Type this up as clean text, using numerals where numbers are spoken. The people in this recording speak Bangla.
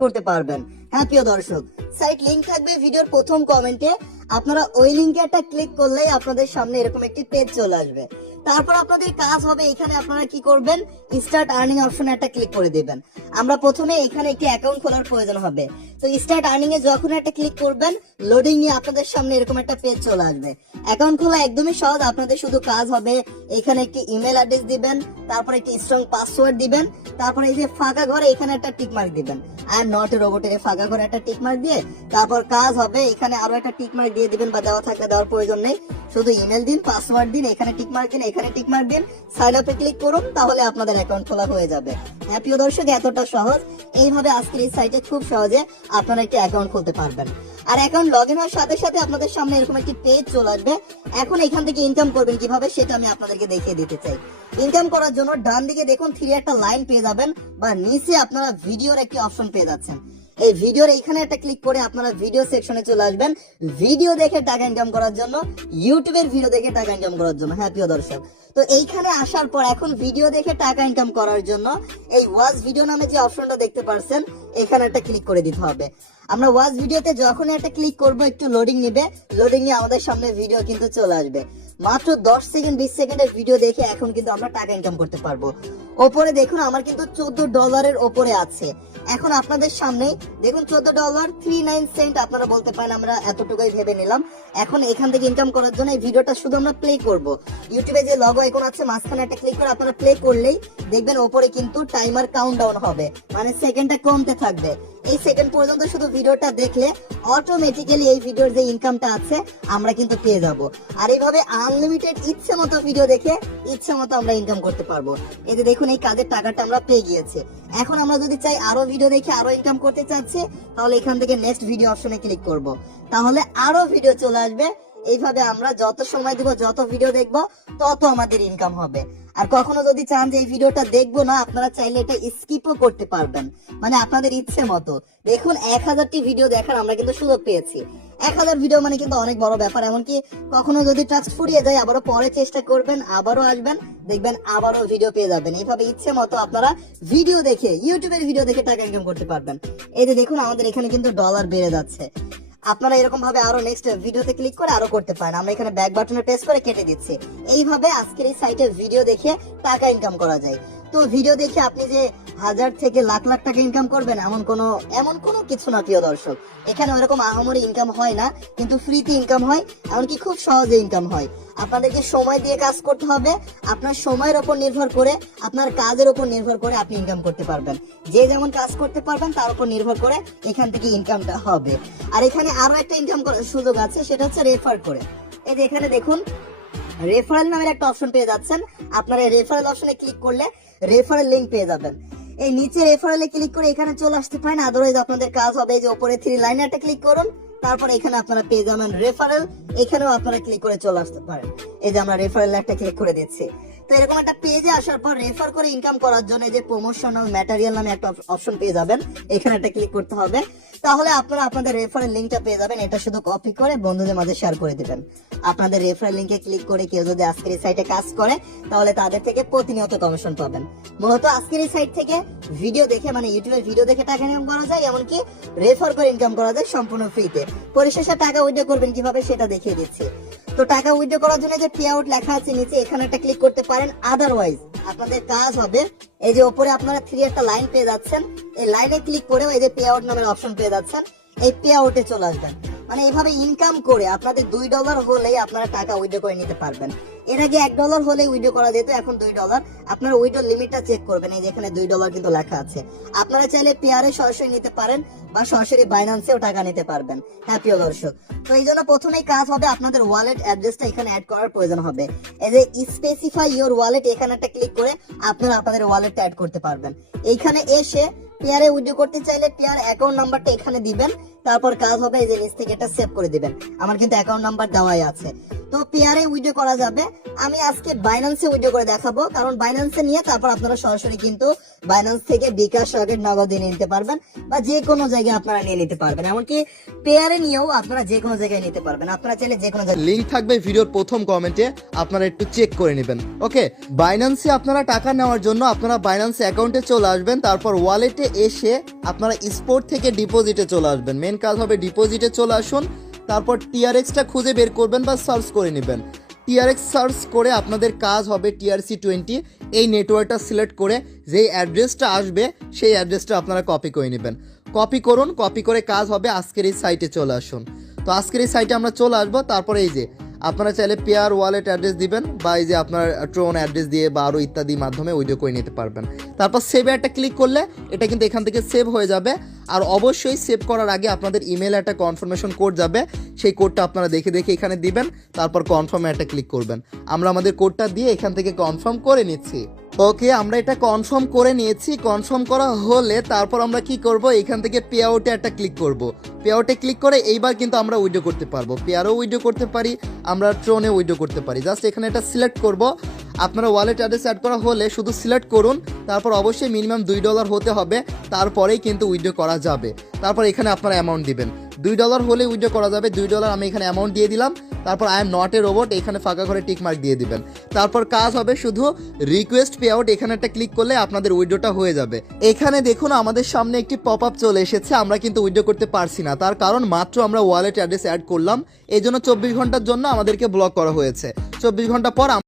করতে পারবেন। হ্যাঁ প্রিয় দর্শক, সাইট লিংক থাকবে ভিডিওর প্রথম কমেন্টে। আপনারা ওই লিংকে একটা ক্লিক করলেই আপনাদের সামনে এরকম একটি পেজ চলে আসবে। তারপর আপনাদের কাজ হবে, এখানে আপনারা কি করবেন, স্টার্ট আর্নিং অপশনে একটা ক্লিক করে দিবেন। আমরা প্রথমে এখানে একটি অ্যাকাউন্ট খোলার প্রয়োজন হবে। তো স্টার্ট আর্নিং এ যখন একটা ক্লিক করবেন, লোডিং নিয়ে আপনাদের সামনে এরকম একটা পেজ চলে আসবে। অ্যাকাউন্ট খোলা একদমই সহজ। আপনাদের শুধু কাজ হবে এখানে একটি ইমেল অ্যাড্রেস দিবেন, তারপর একটি স্ট্রং পাসওয়ার্ড দিবেন, তারপর এই যে ফাঁকা ঘরে এখানে একটা টিক মার্ক দিবেন। আর নট রোবটের ফাঁকা ঘরে একটা টিক মার্ক দিয়ে তারপর কাজ হবে এখানে আরো একটা টিক মার্ক দিয়ে দিবেন, বা দেওয়া থাকলে দেওয়ার প্রয়োজন নেই। শুধু ইমেল দিন, পাসওয়ার্ড দিন, এখানে টিক মার্ক দিন, এখানে টিক মার্ক দিন, সাইন আপে ক্লিক করুন, তাহলে আপনাদের অ্যাকাউন্ট খোলা হয়ে যাবে। হ্যাঁ প্রিয় দর্শক, এতটা সহজ। এইভাবে আজকের এই সাইটে খুব সহজে আপনারা একটি অ্যাকাউন্ট খুলতে পারবেন। আর অ্যাকাউন্ট লগ ইন হওয়ার সাথে সাথে আপনাদের সামনে এরকম একটি পেজ চলে আসবে। এখন এখান থেকে ইনকাম করবেন কিভাবে সেটা আমি আপনাদেরকে দেখিয়ে দিতে চাই। ইনকাম করার জন্য ডান দিকে দেখুন 3 একটা লাইন পেয়ে যাবেন, বা নিচে আপনারা ভিডিওর একটি অপশন পেয়ে যাচ্ছেন। এই ভিডিওর এখানে একটা ক্লিক করে আপনারা ভিডিও সেকশনে চলে আসবেন, ভিডিও দেখে টাকা ইনকাম করার জন্য, ইউটিউবের ভিডিও দেখে টাকা ইনকাম করার জন্য। হ্যাঁ প্রিয় দর্শক, তো এইখানে আসার পর এখন ভিডিও দেখে টাকা ইনকাম করার জন্য এই ওয়াচ ভিডিও নামে যে অপশনটা দেখতে পাচ্ছেন, এখানে একটা ক্লিক করে দিতে হবে। আমরা ওয়াচ ভিডিওতে যখনই একটা ক্লিক করব, একটু লোডিং নিবে, লোডিং নিয়ে আমাদের সামনে ভিডিও কিন্তু চলে আসবে। মাত্র 10 সেকেন্ড 20 সেকেন্ডের ভিডিও দেখে এখন কিন্তু আমরা টাকা ইনকাম করতে পারবো। ওপরে দেখুন আমার কিন্তু $14 ওপরে আছে। এখন আপনাদের সামনে দেখুন $14.39 আপনারা বলতে পারেন আমরা এতটুকুই ভেবে নিলাম। এখন এখান থেকে ইনকাম করার জন্য এই ভিডিওটা শুধু আমরা প্লে করব। ইউটিউবে যে লগো আইকন আছে মাঝখানে একটা ক্লিক করে আপনারা প্লে করলেই দেখবেন ওপরে কিন্তু টাইমার কাউন্টডাউন হবে, মানে সেকেন্ডটা কমতে থাকবে। এই সেকেন্ড পর্যন্ত শুধু ভিডিওটা দেখলে অটোমেটিক্যালি এই ভিডিওর যে ইনকামটা আছে আমরা কিন্তু পেয়ে যাব। আর এইভাবে আনলিমিটেড ইচ্ছে মতো ভিডিও দেখে ইচ্ছে মতো আমরা ইনকাম করতে পারবো। এই যে দেখুন এই কাজের টাকাটা আমরা পেয়ে গিয়েছি। এখন আমরা যদি চাই আরো ভিডিও দেখে আরো ইনকাম করতে চাচ্ছি, তাহলে এখান থেকে নেক্সট ভিডিও অপশনে ক্লিক করব, তাহলে আরো ভিডিও চলে আসবে। এইভাবে আমরা যত সময় দিব, যত ভিডিও দেখবো, তত আমাদের ইনকাম হবে। আর কখনো যদি চান যে এই ভিডিওটা দেখবো না, আপনারা চাইলে এটা স্কিপও করতে পারবেন, মানে আপনাদের ইচ্ছে মতো। দেখুন 1000টি ভিডিও দেখার আমরা কিন্তু সুযোগ পেয়েছি। 1000 ভিডিও মানে কিন্তু অনেক বড় ব্যাপার। এমনকি কখনো যদি ট্রাস্ট ফুরিয়ে যায়, আবারও পরে চেষ্টা করবেন, আবারও আসবেন, দেখবেন আবারও ভিডিও পেয়ে যাবেন। এইভাবে ইচ্ছে মতো আপনারা ভিডিও দেখে, ইউটিউবের ভিডিও দেখে টাকা ইনকাম করতে পারবেন। এই যে দেখুন আমাদের এখানে কিন্তু ডলার বেড়ে যাচ্ছে। আপনারা এরকম ভাবে আরো নেক্সট ভিডিওতে ক্লিক করে আরো করতে পারেন। আমরা এখানে ব্যাক বাটনে প্রেস করে কেটে দিচ্ছি। এইভাবে আজকের এই সাইটে ভিডিও দেখে টাকা ইনকাম করা যায়। তো ভিডিও দেখে আপনি যে 1000 থেকে লাখ লাখ টাকা ইনকাম করবেন এমন কোনো কিছু না প্রিয় দর্শক। এখানে ওরকম আহামরি ইনকাম হয় না, কিন্তু ফ্রিতে ইনকাম হয়, এমনকি খুব সহজে ইনকাম হয়। আপনাদেরকে সময় দিয়ে কাজ করতে হবে। আপনার সময়ের উপর নির্ভর করে, আপনার কাজের উপর নির্ভর করে আপনি ইনকাম করতে পারবেন। যে যেমন কাজ করতে পারবেন তার উপর নির্ভর করে এখান থেকে ইনকামটা হবে। আর এখানে আরো একটা ইনকাম করার সুযোগ আছে, সেটা হচ্ছে রেফার করে। এই যে এখানে দেখুন রেফারেল নামের একটা অপশন পেয়ে যাচ্ছেন। আপনারা রেফারেল অপশনে ক্লিক করলে রেফারেল লিংক পেয়ে যাবেন। এই নিচে রেফারেলে ক্লিক করে এখানে চলে আসতে পারেন। আদারওয়াইজ আপনাদের কাজ হবে যে উপরে 3 লাইনে একটা ক্লিক করুন, তারপর এখানে আপনারা পেয়ে যাবেন রেফারেল। এখানেও আপনারা ক্লিক করে চলে আসতে পারেন। এই যে আমরা রেফারেল একটা ক্লিক করে দিচ্ছি। তো এরকম একটা পেজে আসার পর রেফার করে ইনকাম করার জন্য যে প্রমোশনাল ম্যাটেরিয়াল নামে একটা অপশন পেয়ে যাবেন, এখানে একটা ক্লিক করতে হবে। তাহলে আপনারা আপনাদের রেফারেল লিংকটা পেয়ে যাবেন। এটা শুধু কপি করে বন্ধুদের মাঝে শেয়ার করে দিবেন। আপনাদের রেফারেল লিংকে ক্লিক করে কেউ যদি আজকের এই সাইটে কাজ করে, তাহলে তাদের থেকে প্রতিনিয়ত কমিশন পাবেন। মূলত আজকের এই সাইট থেকে ভিডিও দেখে, মানে ইউটিউবের ভিডিও দেখে টাকা ইনকাম করা যায়, এমনকি রেফার করে ইনকাম করা যায় সম্পূর্ণ ফ্রিতে। পরিশেষে টাকা উইথড্র করবেন কিভাবে সেটা দেখিয়ে দিচ্ছি। তো টাকা উইথড্র করার জন্য যে পে আউট লেখা আছে নিচে, এখানে একটা ক্লিক করতে পারেন। আদারওয়াইজ আপনাদের কাজ হবে এই যে উপরে আপনারা 3 একটা লাইন পেয়ে যাচ্ছেন, এই লাইনে ক্লিক করে এই যে পে আউট নামের অপশন পেয়ে যাচ্ছেন, এই পে আউটে চলে আসবেন। মানে এইভাবে ইনকাম করে আপনাদের $2 হলেই আপনারা টাকা উইথড্র করে নিতে পারবেন। এর আগে $1 হলে উইথড্র করা যেত, এখন $2। আপনারা উইথড্র লিমিটটা চেক করবেন, এই যে এখানে $2 কিন্তু লেখা আছে। আপনারা চাইলে পেয়ারে সরাসরি নিতে পারেন, বা সরাসরি বাইন্যান্সেও টাকা নিতে পারবেন। হ্যাঁ প্রিয় দর্শক, তো এই জন্য প্রথমেই কাজ হবে আপনাদের ওয়ালেট অ্যাড্রেসটা এখানে অ্যাড করার প্রয়োজন হবে। এই যে স্পেসিফাই ইওর ওয়ালেট, এখানে একটা ক্লিক করে আপনারা আপনাদের ওয়ালেটটা অ্যাড করতে পারবেন। এইখানে এসে পেয়ারে উইথড্র করতে চাইলে পেয়ার অ্যাকাউন্ট নাম্বারটা এখানে দিবেন। তারপর কাজ হবে এই যে নিচ থেকে এটা সেভ করে দিবেন। আমার কিন্তু অ্যাকাউন্ট নাম্বার দেওয়াই আছে। তো পেয়ারে উইথড্র করা যাবে। আমি আজকে বাইন্যান্সে উইথড্র করে দেখাবো, কারণ বাইন্যান্সে নিয়ে তারপর আপনারা সরাসরি কিন্তু বাইন্যান্স থেকে বিকাশ, রকেট, নগদ নিয়ে নিতে পারবেন, বা যে কোনো জায়গায় আপনারা নিয়ে নিতে পারবেন। এমনকি পেয়ারে নিয়েও আপনারা যে কোনো জায়গায় নিতে পারবেন, আপনারা চাইলে যে কোনো জায়গায়। লিংক থাকবে ভিডিওর প্রথম কমেন্টে, আপনারা একটু চেক করে নেবেন। ওকে, বাইন্যান্সে আপনারা টাকা নেওয়ার জন্য আপনারা বাইন্যান্স অ্যাকাউন্টে চলে আসবেন, তারপর ওয়ালেটে এসে আপনারা স্পোর্ট থেকে ডিপোজিটে চলে আসবেন। মেন কাজ হবে ডিপোজিটে চলে আসুন, তারপর টিআরএক্সটা খুঁজে বের করবেন বা সার্চ করে নেবেন। টিআরএক্স সার্চ করে আপনাদের কাজ হবে TRC20, এই নেটওয়ার্কটা সিলেক্ট করে যেই অ্যাড্রেসটা আসবে সেই অ্যাড্রেসটা আপনারা কপি করে নেবেন। কপি করুন, কপি করে কাজ হবে আজকের এই সাইটে চলে আসুন। তো আজকের এই সাইটে আমরা চলে আসবো, তারপরে এই যে আপনারা চাইলে পেয়ার ওয়ালেট অ্যাড্রেস দিবেন, বা এই যে আপনার ট্রোন অ্যাড্রেস দিয়ে বা আরও ইত্যাদি মাধ্যমে উইথড্র করে নিতে পারবেন। তারপর সেভে একটা ক্লিক করলে এটা কিন্তু এখান থেকে সেভ হয়ে যাবে। আর অবশ্যই সেভ করার আগে আপনাদের ইমেলে একটা কনফার্মেশন কোড যাবে, সেই কোডটা আপনারা দেখে দেখে এখানে দিবেন, তারপর কনফার্মে একটা ক্লিক করবেন। আমরা আমাদের কোডটা দিয়ে এখান থেকে কনফার্ম করে নিচ্ছি। ওকে, আমরা এটা কনফার্ম করে নিয়েছি। কনফার্ম করা হলে তারপর আমরা কি করব, এখান থেকে পে আউটে একটা ক্লিক করব। পে আউটে ক্লিক করে এইবার কিন্তু আমরা উইথড্র করতে পারবো। পেয়ারও উইথড্র করতে পারি, আমরা ট্রোনে উইথড্র করতে পারি। জাস্ট এখানে এটা সিলেক্ট করব। আপনারা ওয়ালেট অ্যাড্রেস অ্যাড করা হলে শুধু সিলেক্ট করুন, তারপর অবশ্যই মিনিমাম $2 হতে হবে, তারপরেই কিন্তু উইথড্র করা যাবে। তারপর এখানে আপনারা অ্যামাউন্ট দিবেন, $2 হলে উইথড্র করা যাবে। $2 আমি এখানে অ্যামাউন্ট দিয়ে দিলাম। তারপর I am not a robot, এখানে ফাঁকা করে টিক মার্ক দিয়ে দিবেন। তারপর কাজ হবে শুধু রিকোয়েস্ট পে আউট, এখানে একটা ক্লিক করলে আপনাদের উইথড্রটা হয়ে যাবে। এখানে দেখুন আমাদের সামনে একটি পপ আপ চলে এসেছে, আমরা কিন্তু উইথড্র করতে পারছি না। তার কারণ মাত্র আমরা ওয়ালেট অ্যাড্রেস অ্যাড করলাম, এই জন্য 24 ঘন্টার জন্য আমাদেরকে ব্লক করা হয়েছে। 24 ঘন্টা পর